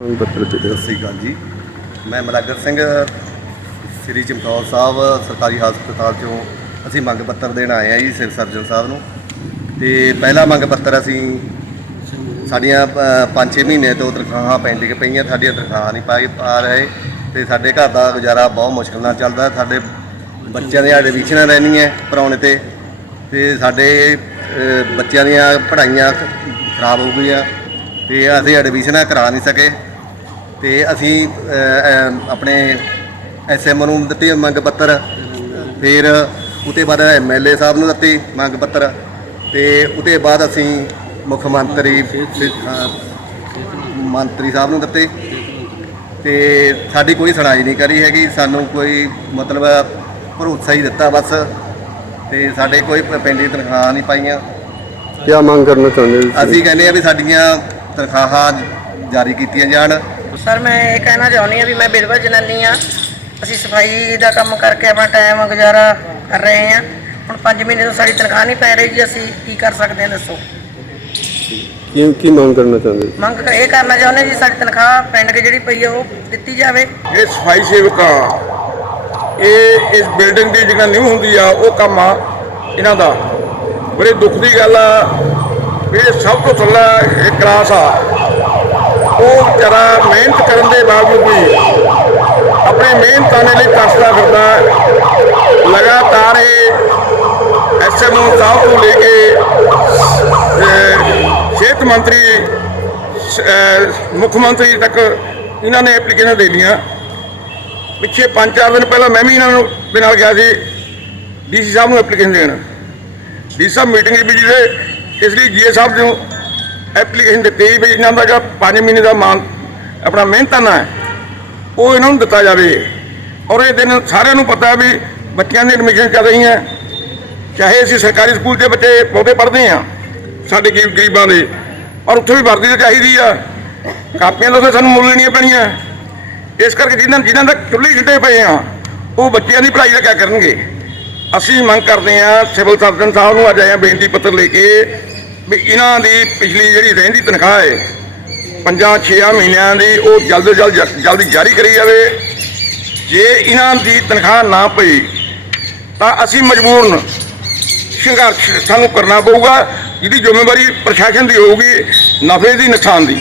ਪੱਤਰ ਦੇ ਸਤਿ ਸ੍ਰੀ ਅਕਾਲ ਜੀ। ਮੈਂ ਮਲਾਗਰ ਸਿੰਘ, ਸ੍ਰੀ ਚਮਕੌਰ ਸਾਹਿਬ, ਸਰਕਾਰੀ ਹਸਪਤਾਲ ਚੋਂ ਅਸੀਂ ਮੰਗ ਪੱਤਰ ਦੇਣ ਆਏ ਆ ਜੀ ਸਿਵਲ ਸਰਜਨ ਸਾਹਿਬ ਨੂੰ। ਤੇ ਪਹਿਲਾ ਮੰਗ ਪੱਤਰ ਅਸੀਂ ਸਾਡੀਆਂ 5-6 ਮਹੀਨੇ ਤੋਂ ਤਨਖਾਹਾਂ ਪੈਂਦੀਆਂ ਪਈਆਂ, ਸਾਡੀਆਂ ਤਨਖਾਹਾਂ ਨਹੀਂ ਪਾਈ ਪਾ ਰਹੇ। ਤੇ ਸਾਡੇ ਘਰ ਦਾ ਗੁਜ਼ਾਰਾ ਬਹੁਤ ਮੁਸ਼ਕਲ ਨਾਲ ਚੱਲਦਾ ਸਾਡੇ ਬੱਚਿਆਂ ਦੀਆਂ ਐਡਮਿਸ਼ਨਾਂ ਰਹਿਣੀਆਂ ਪਰਾਉਣੇ ਤੇ। ਤੇ ਸਾਡੇ ਬੱਚਿਆਂ ਦੀਆਂ ਪੜ੍ਹਾਈਆਂ ਖਰਾਬ ਹੋ ਗਈਆਂ। ਤੇ ਅਸੀਂ ਐਡਮਿਸ਼ਨਾਂ ਕਰਾ ਨਹੀਂ ਸਕੇ। ਤੇ ਅਸੀਂ ਆਪਣੇ ਐਸਐਮ ਨੂੰ ਦਿੱਤੀ ਮੰਗ ਪੱਤਰ। ਫਿਰ ਉਤੇ ਬਾਅਦ ਐਮਐਲਏ ਸਾਹਿਬ ਨੂੰ ਦਿੱਤੀ ਮੰਗ ਪੱਤਰ। ਤੇ ਉਤੇ ਬਾਅਦ ਅਸੀਂ ਮੁੱਖ ਮੰਤਰੀ ਮੰਤਰੀ ਸਾਹਿਬ ਨੂੰ ਦਿੱਤੇ। ਤੇ ਸਾਡੀ ਕੋਈ ਸੁਣਾਈ ਨਹੀਂ ਕਰੀ ਹੈਗੀ। ਸਾਨੂੰ ਕੋਈ ਮਤਲਬ ਭਰੋਸਾ ਹੀ ਦਿੱਤਾ ਬਸ। ਤੇ ਸਾਡੇ ਕੋਈ ਪਿੰਡ ਦੀ ਤਨਖਾਹ ਨਹੀਂ ਪਾਈਆਂ। ਕੀ ਮੰਗ ਕਰਨਾ ਚਾਹੁੰਦੇ? ਅਸੀਂ ਕਹਿੰਦੇ ਆ ਵੀ ਸਾਡੀਆਂ ਤਨਖਾਹਾਂ ਜਾਰੀ ਕੀਤੀਆਂ ਜਾਣ। ਸਰ ਮੈਂ ਇਹ ਕਹਿਣਾ ਚਾਹੁੰਦੀ ਹਾਂ ਵੀ ਮੈਂ ਬਿਲਵਾ ਜਨਾਨੀ ਆ ਅਸੀਂ ਸਫ਼ਾਈ ਦਾ ਕੰਮ ਕਰਕੇ ਆਪਣਾ ਟਾਈਮ ਗੁਜ਼ਾਰਾ ਕਰ ਰਹੇ ਹਾਂ। ਹੁਣ 5 ਮਹੀਨੇ ਤੋਂ ਸਾਡੀ ਤਨਖਾਹ ਨਹੀਂ ਪੈ ਰਹੀ ਜੀ ਅਸੀਂ ਕੀ ਕਰ ਸਕਦੇ ਹਾਂ ਦੱਸੋ? ਕੀ ਕੀ ਮੰਗ ਕਰਨਾ ਚਾਹੁੰਦੇ? ਮੰਗ ਇਹ ਕਰਨਾ ਚਾਹੁੰਦੇ ਜੀ ਸਾਡੀ ਤਨਖਾਹ ਪਿੰਡ ਕੇ ਜਿਹੜੀ ਪਈ ਆ ਉਹ ਦਿੱਤੀ ਜਾਵੇ। ਇਹ ਸਫ਼ਾਈ ਸੇਵਕਾਂ ਇਹ ਇਸ ਬਿਲਡਿੰਗ ਦੀ ਜਿਹੜਾ ਨਿਊ ਹੁੰਦੀ ਆ ਉਹ ਕੰਮ ਆ ਇਹਨਾਂ ਦਾ। ਬੜੇ ਦੁੱਖ ਦੀ ਗੱਲ ਆ। ਇਹ ਸਭ ਤੋਂ ਥੱਲਾ ਇਹ ਕਲਾਸ ਆ। ਉਹ ਵਿਚਾਰਾ ਮਿਹਨਤ ਕਰਨ ਦੇ ਬਾਵਜੂਦ ਵੀ ਆਪਣੇ ਮਿਹਨਤਾਨੇ ਲਈ ਤਰਸਦਾ ਫਿਰਦਾ ਲਗਾਤਾਰ ਇਹ ਐਸਐਮਓ ਸਾਹਿਬ ਤੋਂ ਲੈ ਕੇ ਸਿਹਤ ਮੰਤਰੀ ਮੁੱਖ ਮੰਤਰੀ ਤੱਕ ਇਹਨਾਂ ਨੇ ਐਪਲੀਕੇਸ਼ਨ ਦੇ ਲਈਆਂ। ਪਿੱਛੇ ਪੰਜ ਚਾਰ ਦਿਨ ਪਹਿਲਾਂ ਮੈਂ ਵੀ ਇਹਨਾਂ ਨੂੰ ਦੇ ਨਾਲ ਗਿਆ ਸੀ ਡੀਸੀ ਸਾਹਿਬ ਨੂੰ ਐਪਲੀਕੇਸ਼ਨ ਦੇਣ। ਡੀਸੀ ਸਾਹਿਬ ਮੀਟਿੰਗ ਵੀ ਬਿਜ਼ੀ ਦੇ ਇਸ ਲਈ ਜੀਏ ਸਾਹਿਬ ਨੂੰ ਐਪਲੀਕੇਸ਼ਨ ਦਿੱਤੀ ਵੀ ਇਹਨਾਂ ਦਾ ਜਿਹੜਾ 5 ਮਹੀਨੇ ਦਾ ਮਾਨ, ਆਪਣਾ ਮਿਹਨਤਾਨਾ ਹੈ ਉਹ ਇਹਨਾਂ ਨੂੰ ਦਿੱਤਾ ਜਾਵੇ। ਔਰ ਇਹ ਦਿਨ ਸਾਰਿਆਂ ਨੂੰ ਪਤਾ ਵੀ ਬੱਚਿਆਂ ਦੀ ਐਡਮਿਸ਼ਨ ਚੱਲ ਰਹੀ ਹੈ ਚਾਹੇ ਅਸੀਂ ਸਰਕਾਰੀ ਸਕੂਲ ਦੇ ਬੱਚੇ ਬਹੁਤੇ ਪੜ੍ਹਦੇ ਆ ਸਾਡੇ ਗਰੀਬ ਗਰੀਬਾਂ ਦੇ। ਔਰ ਉੱਥੇ ਵੀ ਵਰਦੀ ਤਾਂ ਚਾਹੀਦੀ ਆ। ਕਾਪੀਆਂ ਤਾਂ ਉੱਥੇ ਸਾਨੂੰ ਮੁੱਲ ਲੈਣੀਆਂ ਪੈਣੀਆਂ। ਇਸ ਕਰਕੇ ਜਿਨ੍ਹਾਂ ਜਿਨ੍ਹਾਂ ਦਾ ਚੁੱਲ੍ਹੇ ਛਿੱਟੇ ਪਏ ਆ, ਉਹ ਬੱਚਿਆਂ ਦੀ ਪੜ੍ਹਾਈ ਦਾ ਕੀ ਕਰਨਗੇ? ਅਸੀਂ ਮੰਗ ਕਰਦੇ ਆ ਸਿਵਲ ਸਰਜਨ ਸਾਹਿਬ ਨੂੰ ਅੱਜ ਆਏ ਹਾਂ ਬੇਨਤੀ ਪੱਤਰ ਲੈ ਕੇ ਵੀ ਇਹਨਾਂ ਦੀ ਪਿਛਲੀ ਜਿਹੜੀ ਰਹਿੰਦੀ ਤਨਖਾਹ ਹੈ ਪੰਜਾਂ ਛੇਆਂ ਮਹੀਨਿਆਂ ਦੀ, ਉਹ ਜਲਦ ਤੋਂ ਜਲਦ ਜਲਦੀ ਜਾਰੀ ਕਰੀ ਜਾਵੇ। ਜੇ ਇਹਨਾਂ ਦੀ ਤਨਖਾਹ ਨਾ ਪਈ, ਤਾਂ ਅਸੀਂ ਮਜਬੂਰਨ ਸੰਘਰਸ਼ ਸਾਨੂੰ ਕਰਨਾ ਪਊਗਾ, ਜਿਹਦੀ ਜ਼ਿੰਮੇਵਾਰੀ ਪ੍ਰਸ਼ਾਸਨ ਦੀ ਹੋਊਗੀ, ਨਫੇ ਦੀ ਨੁਕਸਾਨ ਦੀ।